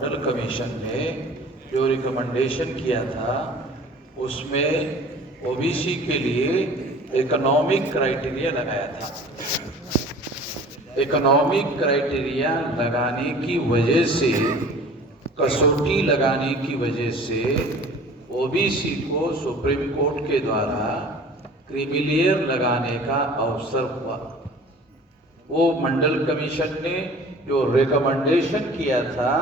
मंडल commission ने जो recommendation किया था उसमें ओबीसी के लिए इकोनॉमिक क्राइटेरिया लगाया था। इकोनॉमिक क्राइटेरिया लगाने की वजह से, कसौटी लगाने की वजह से ओबीसी को सुप्रीम कोर्ट के द्वारा क्रीमिलेयर लगाने का अवसर हुआ। वो मंडल कमीशन ने जो रिकमेंडेशन किया था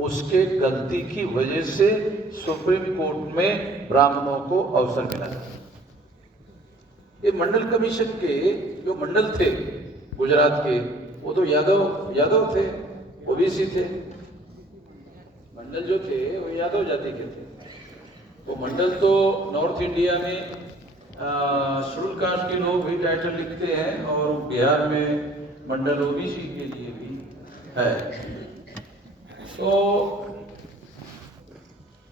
उसके गलती की वजह से सुप्रीम कोर्ट में ब्राह्मणों को अवसर मिला। ये मंडल कमीशन के जो मंडल थे गुजरात के, वो तो यादव थे, ओबीसी थे। मंडल जो थे वो यादव जाति के थे। वो मंडल तो नॉर्थ इंडिया में शेड्यूल कास्ट के लोग भी टाइटल लिखते हैं और बिहार में मंडल ओबीसी के लिए भी है। तो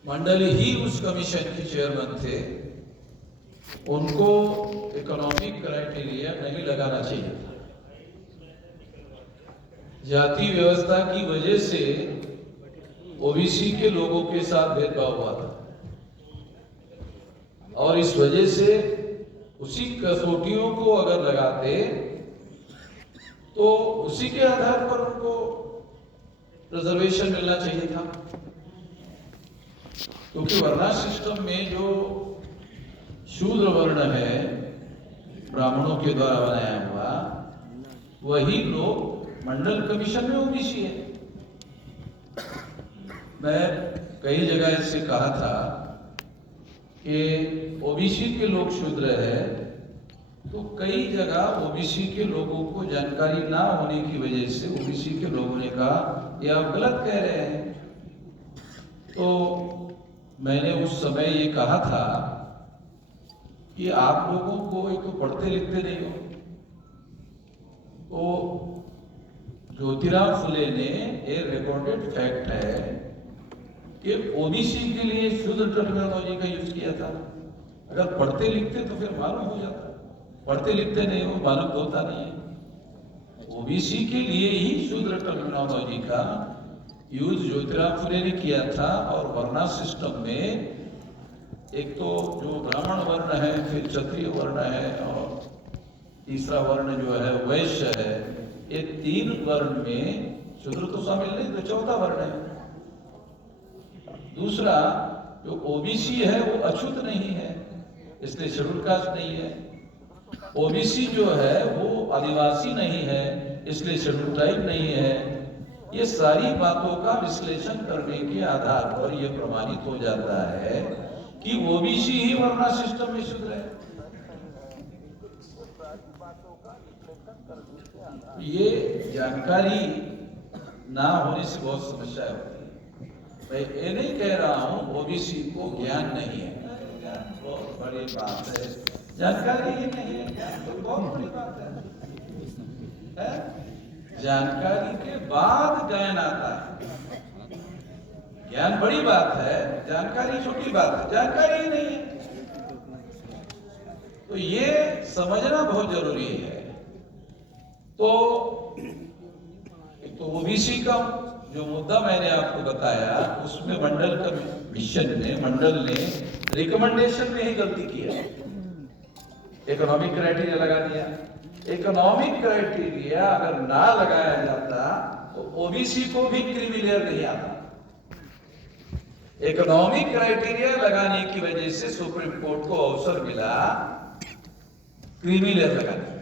मंडल ही उस कमीशन के चेयरमैन थे, उनको इकोनॉमिक क्राइटेरिया नहीं लगाना चाहिए था। जाति व्यवस्था की वजह से ओबीसी के लोगों के साथ भेदभाव हुआ था और इस वजह से उसी कसौटियों को अगर लगाते तो उसी के आधार पर उनको रिजर्वेशन मिलना चाहिए था। क्योंकि वर्णा सिस्टम में जो शूद्र वर्ण है ब्राह्मणों के द्वारा बनाया हुआ, वही लोग मंडल कमीशन में ओबीसी है। मैं कई जगह इससे कहा था कि ओबीसी के लोग शूद्र है, तो कई जगह ओबीसी के लोगों को जानकारी ना होने की वजह से ओबीसी के लोगों ने कहा ये आप गलत कह रहे हैं। तो मैंने उस समय ये कहा था कि आप लोगों को एक तो पढ़ते लिखते नहीं हो। तो ज्योतिराव फुले ने एक रिकॉर्डेड फैक्ट है कि ओबीसी के लिए शुद्ध टर्मिनोलॉजी का यूज किया था। अगर पढ़ते लिखते तो फिर मालूम हो जाता, पढ़ते लिखते नहीं हो, मालूम होता नहीं है। ओबीसी के लिए ही शुद्ध टर्मिनोलॉजी का यूज ज्योतिराव फुले ने किया था। और वर्णा सिस्टम में एक तो जो ब्राह्मण वर्ण है, फिर क्षत्रिय वर्ण है और तीसरा वर्ण जो है वैश्य है, ये तीन वर्ण में शूद्र तो शामिल नहीं, तो चौथा वर्ण है। दूसरा जो ओबीसी है वो अछूत नहीं है, इसलिए शेड्यूल कास्ट नहीं है। ओबीसी जो है वो आदिवासी नहीं है, इसलिए शेड्यूल ट्राइब नहीं है। ये सारी बातों का विश्लेषण करने के आधार पर यह प्रमाणित हो जाता है कि ओबीसी ही वर्णा सिस्टम में शूद्र है। ये जानकारी ना होने से बहुत समस्या होती है। मैं ये नहीं कह रहा हूं ओबीसी को ज्ञान नहीं है, ज्ञान बहुत बड़ी बात है, जानकारी ही नहीं है, ज्ञान तो बहुत बड़ी बात है? जानकारी के बाद ज्ञान आता है। ज्ञान बड़ी बात है, जानकारी छोटी बात है, जानकारी ही नहीं है। तो ये समझना बहुत जरूरी है। तो एक तो ओबीसी का जो मुद्दा मैंने आपको बताया, उसमें मंडल ने रिकमेंडेशन में ही गलती किया, इकोनॉमिक क्राइटेरिया लगा दिया। इकोनॉमिक क्राइटेरिया अगर ना लगाया जाता तो ओबीसी को भी क्रीमिलेयर नहीं आता। इकोनॉमिक क्राइटेरिया लगाने की वजह से सुप्रीम कोर्ट को अवसर मिला क्रीमिलेयर लगाने।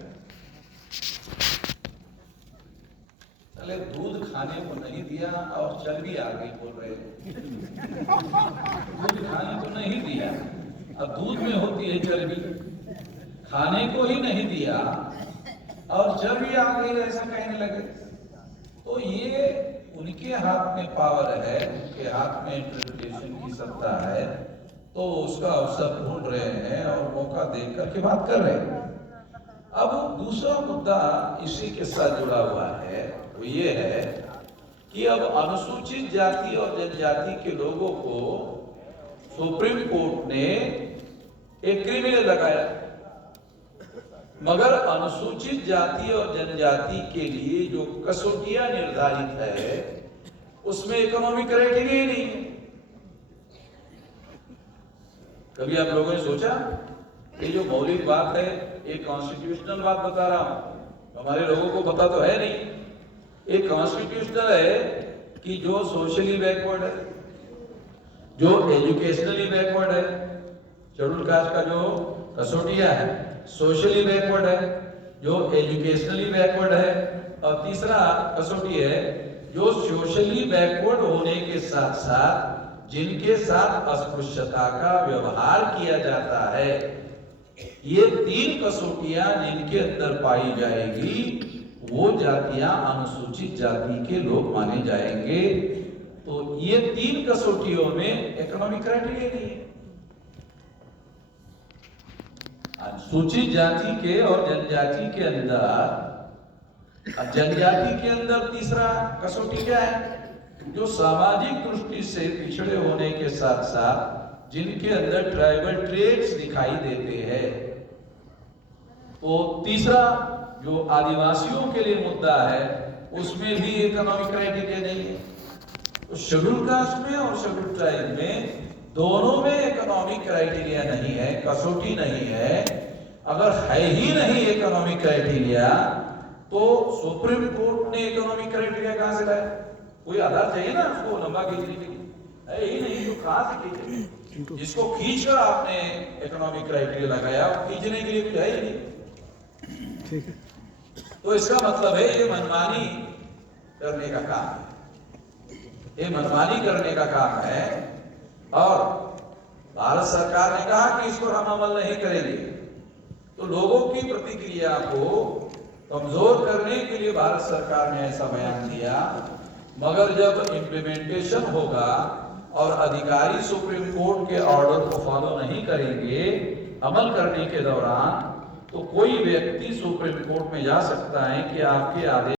चले दूध खाने को नहीं दिया और चर्बी आ गई बोल रहे हैं। दूध खाने को नहीं दिया, अब दूध में होती है चर्बी, खाने को ही नहीं दिया और चर्बी आ गई ऐसा कहने लगे। तो ये उनके हाथ में पावर है, उनके हाथ में इंटरप्रिटेशन की सत्ता है, तो उसका अवसर ढूंढ रहे हैं और मौका देख करके बात कर रहे हैं। अब दूसरा मुद्दा इसी के साथ जुड़ा हुआ है, वो ये है कि अब अनुसूचित जाति और जनजाति के लोगों को सुप्रीम कोर्ट ने एक क्रिमिनल लगाया, मगर अनुसूचित जाति और जनजाति के लिए जो कसौटियां निर्धारित है उसमें इकोनॉमिक क्राइटेरिया ही नहीं है। कभी आप लोगों ने सोचा, ये जो मौलिक बात है, एक कॉन्स्टिट्यूशनल बात बता रहा हूं, हमारे लोगों को पता तो है नहीं। एक कॉन्स्टिट्यूशनल है कि जो सोशली बैकवर्ड है, जो एजुकेशनली बैकवर्ड है, शेड्यूल कास्ट का जो कसौटिया है सोशली बैकवर्ड है, जो एजुकेशनली बैकवर्ड है, और तीसरा कसौटी है जो सोशली बैकवर्ड होने के साथ साथ जिनके साथ अस्पृश्यता का व्यवहार किया जाता है। ये 3 कसौटियां जिनके अंदर पाई जाएगी वो जातियां अनुसूचित जाति के लोग माने जाएंगे। तो ये 3 कसौटियों में इकोनॉमिक क्राइटेरिया नहीं है। अनुसूचित जाति के और जनजाति के अंदर, जनजाति के अंदर तीसरा कसौटी क्या है? जो सामाजिक दृष्टि से पिछड़े होने के साथ साथ जिनके अंदर ट्राइबल ट्रेड्स दिखाई देते हैं। तो तीसरा जो आदिवासियों के लिए मुद्दा है उसमें भी इकोनॉमिक क्राइटेरिया नहीं है। तो शेड्यूल कास्ट में और शेड्यूल ट्राइब में दोनों में इकोनॉमिक क्राइटेरिया नहीं है, कसौटी नहीं है। अगर है ही नहीं इकोनॉमिक क्राइटेरिया तो सुप्रीम कोर्ट ने इकोनॉमिक क्राइटेरिया कहां से लाया? कोई आधार चाहिए ना उसको लंबा खींचने के लिए, है ही नहीं, तो कहां से खींचे? जिसको खींचकर आपने इकोनॉमिक क्राइटेरिया लगाया खींचने के लिए कुछ है ही नहीं। ठीक है, तो इसका मतलब है ये मनमानी करने का काम है, ये मनमानी करने का काम है। और भारत सरकार ने कहा कि इसको हम अमल नहीं करेंगे। तो लोगों की प्रतिक्रिया को कमजोर करने के लिए भारत सरकार ने ऐसा बयान दिया, मगर जब इम्प्लीमेंटेशन होगा और अधिकारी सुप्रीम कोर्ट के ऑर्डर को फॉलो नहीं करेंगे अमल करने के दौरान, तो कोई व्यक्ति सुप्रीम कोर्ट में जा सकता है कि आपके आदेश